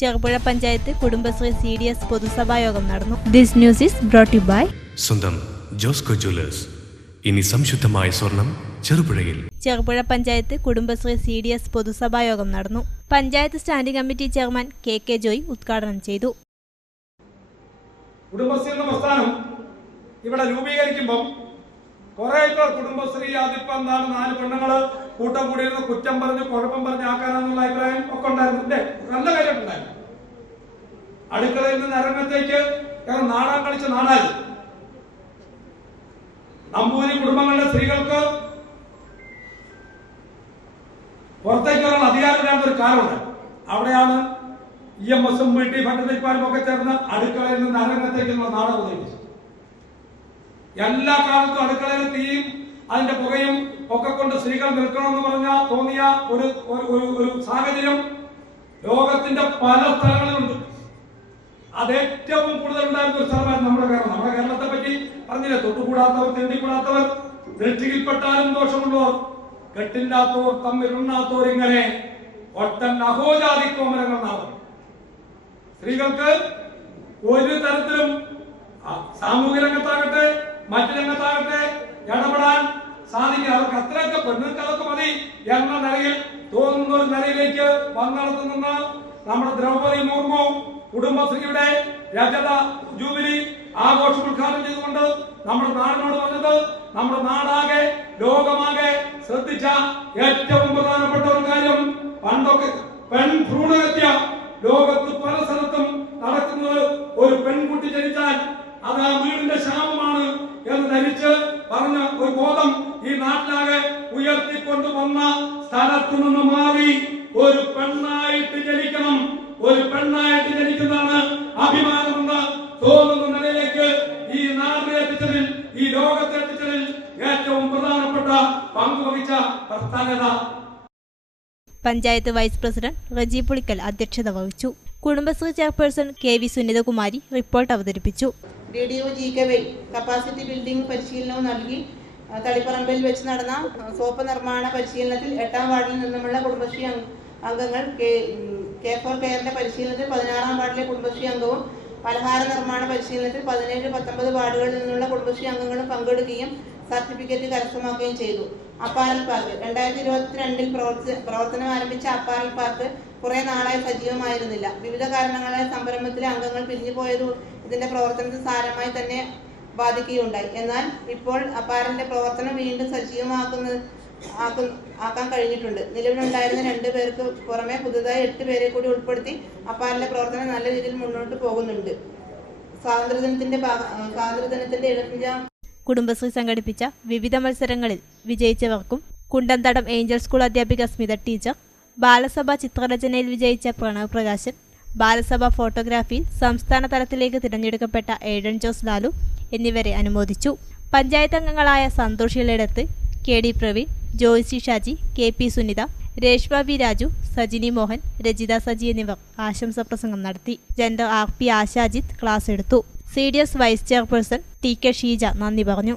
Cherupuzha panchayat Kudumbashree C D S പൊതുസഭാ യോഗം നടന്നു this news is brought to you സ്വന്തം Josco jewellers. ഇനി സംശുദ്ധമായ സ്വർണം ചെറുപുഴയിൽ. Cherupuzha panchayat Kudumbashree C D S പൊതുസഭാ യോഗം നടന്നു. Panchayat standing committee chairman K K Joy ഉദ്ഘാടനം ചെയ്തു. കുടുംബശ്രീ എന്ന പ്രസ്ഥാനം ഇവിടെ രൂപീകരിക്കുമ്പോൾ കുറെ പേർ കുടുംബശ്രീ അതിപ്പോ എന്താണ് നാല് പെണ്ണുങ്ങൾ കൂട്ടം കൂടിയിരുന്ന് കുറ്റം പറഞ്ഞ് കുഴപ്പം പറഞ്ഞ് ആക്കാനെന്നുള്ള അഭിപ്രായം ഒക്കെ ഉണ്ടായിരുന്നു. അല്ലേ നല്ല കാര്യം ഉണ്ടായിരുന്നു. അടുക്കളയിൽ നിന്ന് അരങ്ങത്തേക്ക് കാരണം നാടാൻ കളിച്ച നാടായി നമ്പൂരി കുടുംബങ്ങളുടെ സ്ത്രീകൾക്ക് പുറത്തേക്ക് വരാൻ അധികാരമില്ലാത്ത ഒരു കാലമുണ്ട്. അവിടെയാണ് ഇ എം എസും വി ടി ഭട്ടതിരിപ്പാലും ഒക്കെ ചേർന്ന് അടുക്കളയിൽ നിന്ന് അരങ്ങത്തേക്കുള്ള നാടകം എല്ലാ കാലത്തും അടുക്കളയിൽ തീയും അതിന്റെ പുകയും ഒക്കെ കൊണ്ട് സ്ത്രീകൾ നിൽക്കണമെന്ന് പറഞ്ഞ തോന്നിയ ഒരു ഒരു- ഒരു സാഹചര്യം ലോകത്തിന്റെ പല സ്ഥലങ്ങളിലുണ്ട്. അത് ഏറ്റവും കൂടുതൽ ഉണ്ടായിരുന്ന ഒരു സ്ഥലമാണ് നമ്മുടെ കേരളം. നമ്മുടെ കേരളത്തെ പറ്റി പറഞ്ഞില്ലേ തൊട്ടുകൂടാത്തവർ തെണ്ടിക്കൂടാത്തവർ ദൃഷ്ടിയിൽപ്പെട്ടാലും ദോഷമുള്ളവർ കെട്ടില്ലാത്തവർ തമ്മിലുണ്ണാത്തവർ ഇങ്ങനെ ഒട്ടൻ അഹോജാതി കോമരങ്ങൾ നടന്നു സ്ത്രീകൾക്ക് ഒരു തരത്തിലും സാമൂഹ്യ രംഗത്താകട്ടെ മറ്റു രംഗത്താകട്ടെ ഇടപെടാൻ സാധിക്കില്ല അവർക്ക് അത്രയൊക്കെ പെണ്ണുങ്ങൾക്ക് അതൊക്കെ മതി. എന്ന നിലയിൽ തോന്നുന്ന ഒരു നിലയിലേക്ക് വന്നിടത്തു നമ്മുടെ ദ്രൗപദി മുർമു കുടുംബശ്രീയുടെ രജത ജൂബിലി ആഘോഷം ഉദ്ഘാടനം ചെയ്തുകൊണ്ട് നമ്മുടെ നാടിനോട് പറഞ്ഞത് നമ്മുടെ നാടാകെ ലോകമാകെ ശ്രദ്ധിച്ച ഏറ്റവും പ്രധാനപ്പെട്ട ഒരു കാര്യം പണ്ടൊക്കെ പെൺ ഭ്രൂണഹത്യ ലോകത്ത് പല സ്ഥലത്തും നടക്കുന്നത് ഒരു പെൺകുട്ടി ജനിച്ചാൽ അത് ആ വീടിന്റെ ശാപമാണ് എന്ന് ധരിച്ച് പറഞ്ഞ ഒരു ബോധം ഈ നാട്ടിലാകെ ഉയർത്തിക്കൊണ്ടു വന്ന സ്ഥലത്തു നിന്ന് മാറി ഒരു പെണ്ണായിട്ട് ജനിക്കണം. ഒരു പെണ്ണായിട്ട് ജനിക്കുന്നതാണ് അഭിമാനമെന്ന് തോന്നുന്ന നിലയിലേക്ക് ഈ നാടിനെ എത്തിച്ചതിൽ ഈ ലോകത്തെ എത്തിച്ചതിൽ ഏറ്റവും പ്രധാനപ്പെട്ട പങ്കുവഹിച്ച പ്രസ്ഥാനത പഞ്ചായത്ത് വൈസ് പ്രസിഡന്റ് റജി പുളിക്കൽ അധ്യക്ഷത വഹിച്ചു. Kudumbashree chairperson K V Sunithakumari report അവതരിപ്പിച്ചു. D D O G K Y. Capacity building പരിശീലനവും നൽകി തളിപ്പറമ്പിൽ വെച്ച് നടന്ന സോപ്പ് നിർമ്മാണ പരിശീലനത്തിൽ എട്ടാം വാർഡിൽ നിന്നുമുള്ള കുടുംബശ്രീ അംഗങ്ങൾ കെ ഫോർ കെയറിന്റെ പരിശീലനത്തിൽ പതിനാറാം വാർഡിലെ കുടുംബശ്രീ അംഗവും പലഹാര നിർമ്മാണ പരിശീലനത്തിൽ പതിനേഴ് പത്തൊമ്പത് വാർഡുകളിൽ നിന്നുള്ള കുടുംബശ്രീ അംഗങ്ങളും പങ്കെടുക്കുകയും സർട്ടിഫിക്കറ്റ് കരസ്ഥമാക്കുകയും ചെയ്തു. Apparel park. രണ്ടായിരത്തി ഇരുപത്തിരണ്ടിൽ പ്രവർത്തി- പ്രവർത്തനം ആരംഭിച്ച അപ്പാരൽ പാർക്ക് കുറെ നാളായി സജീവമായിരുന്നില്ല. വിവിധ കാരണങ്ങളാൽ സംരംഭത്തിലെ അംഗങ്ങൾ പിരിഞ്ഞു പോയത് ഇതിന്റെ പ്രവർത്തനത്തെ സാരമായി തന്നെ ബാധിക്കുകയുണ്ടായി. എന്നാൽ ഇപ്പോൾ അപ്പാരന്റെ പ്രവർത്തനം വീണ്ടും സജീവമാക്കുന്ന ആക്കാൻ കഴിഞ്ഞിട്ടുണ്ട്. നിലവിലുണ്ടായിരുന്ന രണ്ടു പേർക്ക് പുറമെ പുതുതായി എട്ട് പേരെ കൂടി ഉൾപ്പെടുത്തി അപ്പാരന്റെ പ്രവർത്തനം നല്ല രീതിയിൽ മുന്നോട്ട് പോകുന്നുണ്ട്. സ്വാതന്ത്ര്യദിനത്തിന്റെ സ്വാതന്ത്ര്യദിനത്തിന്റെ എഴുപത്തഞ്ചാം കുടുംബശ്രീ സംഘടിപ്പിച്ച വിവിധ മത്സരങ്ങളിൽ വിജയിച്ചവർക്കും കുണ്ടന്തടം ഏഞ്ചൽ സ്കൂൾ അധ്യാപിക സ്മിത ടീച്ചർ ബാലസഭ ചിത്രരചനയിൽ വിജയിച്ച പ്രണവ് പ്രകാശൻ ബാലസഭ ഫോട്ടോഗ്രാഫിയിൽ സംസ്ഥാന തലത്തിലേക്ക് തിരഞ്ഞെടുക്കപ്പെട്ട ഏഴൻ ജോസ് ലാലു എന്നിവരെ അനുമോദിച്ചു. പഞ്ചായത്ത് അംഗങ്ങളായ Santhosh K D Praveen Joycy Shaji K P Sunitha Reshma V Raju Sajini Mohan Rajitha Saji എന്നിവർ ആശംസാ പ്രസംഗം നടത്തി. General R P Ashajith class എടുത്തു. C D S vice chairperson T K Sheeja നന്ദി പറഞ്ഞു.